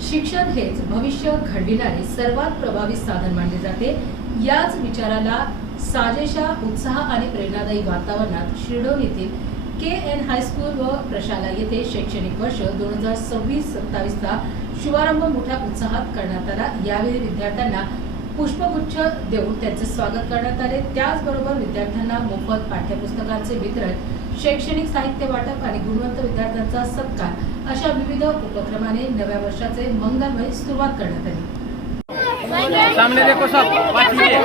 शिक्षण हेच भविष्य घडविणारे सर्वात प्रभावी साधन मानले जाते। याच विचाराला साजेशा उत्साह आणि प्रेरणादायी वातावरणात शिरडोन येथील KN हायस्कूल व प्रशाला येथे शैक्षणिक वर्ष 2026-27 चा शुभारंभ मोठ्या उत्साहात करण्यात आला। यावेळी विद्यार्थ्यांना पुष्पगुच्छ देऊन त्यांचे स्वागत करण्यात आले। त्याचबरोबर विद्यार्थ्यांना मोफत पाठ्यपुस्तकांचे वितरण, शैक्षणिक साहित्य वाटप आणि गुणवंत विद्यार्थ्यांचा सत्कार अशा विविध उपक्रमाने नव्या वर्षाचे मंगलमय सुरुवात करण्यात आली। सामने देखो सब 5 मिनट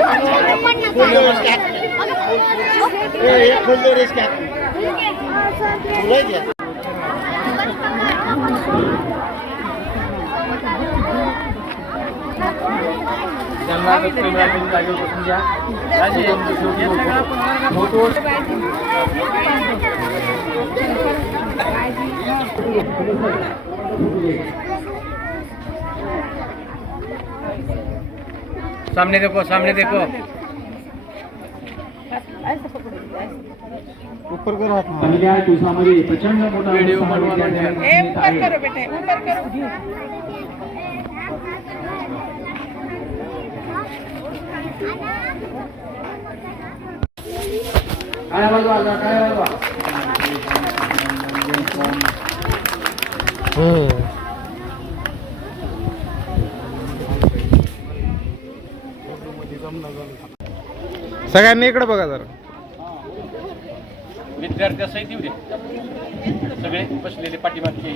सामने देखो, सामने देखो, ऊपर करो हाथ। पहिल्या दिवसामध्ये प्रचंड मोठा व्हिडिओ बनवा ऊपर करो बेटे, ऊपर करो। काय बोलवा, काय बोलवा। सगळ्यांनी इकडे बघा जरा। विद्यार्थी सहित येऊ दे, सगळे बसलेले पाठीमागचे